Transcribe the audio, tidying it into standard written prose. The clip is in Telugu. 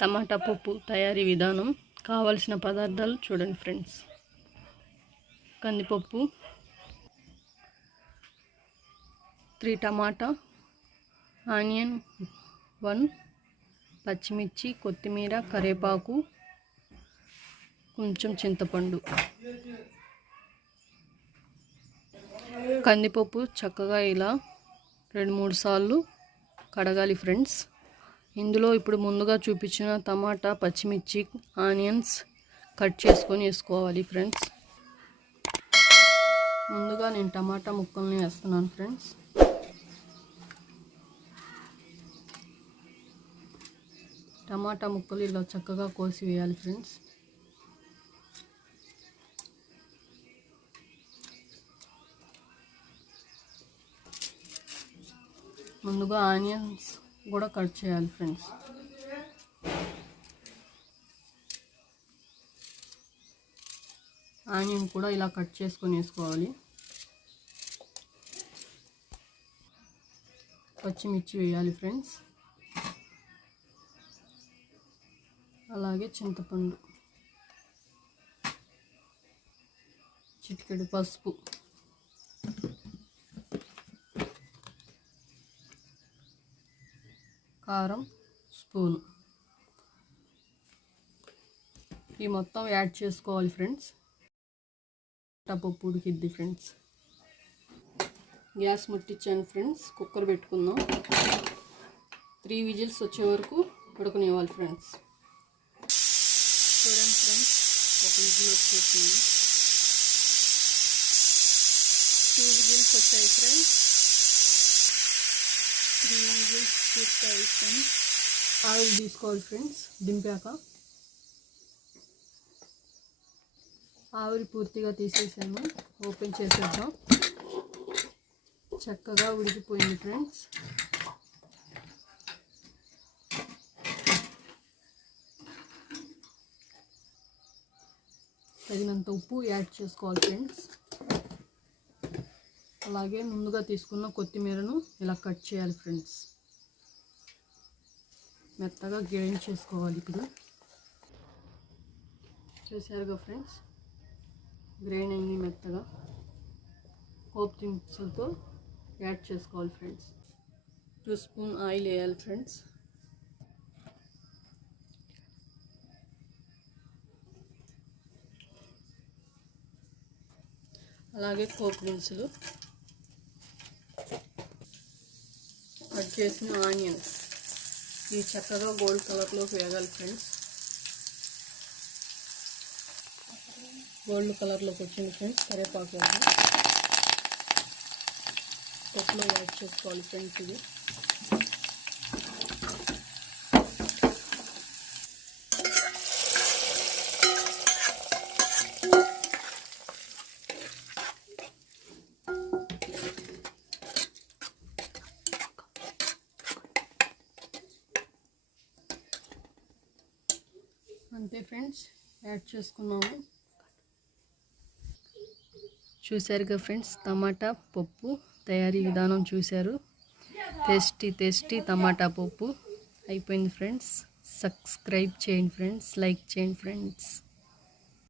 టమాటా పప్పు తయారీ విధానం. కావలసిన పదార్థాలు చూడండి ఫ్రెండ్స్. కందిపప్పు, 3 టమాటా, ఆనియన్ 1, పచ్చిమిర్చి, కొత్తిమీర, కరివేపాకు, కొంచెం చింతపండు. కందిపప్పు చక్కగా ఇలా 2-3 సార్లు కడగాలి ఫ్రెండ్స్. ఇందులో ఇప్పుడు ముందుగా చూపించిన టమాటా, పచ్చిమిర్చి, ఆనియన్స్ కట్ చేసుకొని వేసుకోవాలి ఫ్రెండ్స్. ముందుగా నేను టమాటా ముక్కల్ని వేస్తున్నాను ఫ్రెండ్స్. టమాటా ముక్కలు ఇలా చక్కగా కోసి వేయాలి ఫ్రెండ్స్. ముందుగా ఆనియన్స్ కూడా కట్ చేయాలి ఫ్రెండ్స్. ఆనియన్ కూడా ఇలా కట్ చేసుకొని వేసుకోవాలి. పచ్చిమిర్చి వేయాలి ఫ్రెండ్స్. అలాగే చింతపండు, చిటికెడు పసుపు, కారం స్పూను. ఈ మొత్తం యాడ్ చేసుకోవాలి ఫ్రెండ్స్. పప్పు ఉడికిద్ది ఫ్రెండ్స్. గ్యాస్ ముట్టించాను ఫ్రెండ్స్. కుక్కర్ పెట్టుకుందాం. 3 విజిల్స్ వచ్చే వరకు ఉడకనివ్వాలి ఫ్రెండ్స్. చూడండి ఫ్రెండ్స్, ఒక విజిల్ వచ్చేసింది. 2 విజిల్స్ వచ్చాయి ఫ్రెండ్స్. 3 విజిల్స్ పూర్తయి ఫ్రెండ్స్. ఆయిల్ తీసుకోవాలి ఫ్రెండ్స్. దింపాక ఆవిరి పూర్తిగా తీసేసాను. ఓపెన్ చేసేద్దాం. చక్కగా ఉడికిపోయింది ఫ్రెండ్స్. తగినంత ఉప్పు యాడ్ చేసుకోవాలి ఫ్రెండ్స్. అలాగే ముందుగా తీసుకున్న కొత్తిమీరను ఇలా కట్ చేయాలి ఫ్రెండ్స్. మెత్తగా గ్రైండ్ చేసుకోవాలి. ఇప్పుడు చూసారుగా ఫ్రెండ్స్, గ్రైండ్ అయింది మెత్తగా. పోపు దినుసులతో యాడ్ చేసుకోవాలి ఫ్రెండ్స్. 2 స్పూన్ ఆయిల్ వేయాలి ఫ్రెండ్స్. అలాగే పోపు దినుసులు, కట్ చేసిన ఆనియన్స్ ఇవి చక్కగా గోల్డ్ కలర్లోకి వేయాలి ఫ్రెండ్స్. గోల్డ్ కలర్లోకి వచ్చింది ఫ్రెండ్స్. కరివేపాకు పప్పులో యాడ్ చేసుకోవాలి ఫ్రెండ్స్. ఇది అంతే ఫ్రెండ్స్, యాడ్ చేసుకున్నాము. చూశారుగా ఫ్రెండ్స్, టమాటా పప్పు తయారీ విధానం చూశారు. టేస్టీ టమాటా పప్పు అయిపోయింది ఫ్రెండ్స్. సబ్స్క్రైబ్ చేయండి ఫ్రెండ్స్, లైక్ చేయండి ఫ్రెండ్స్.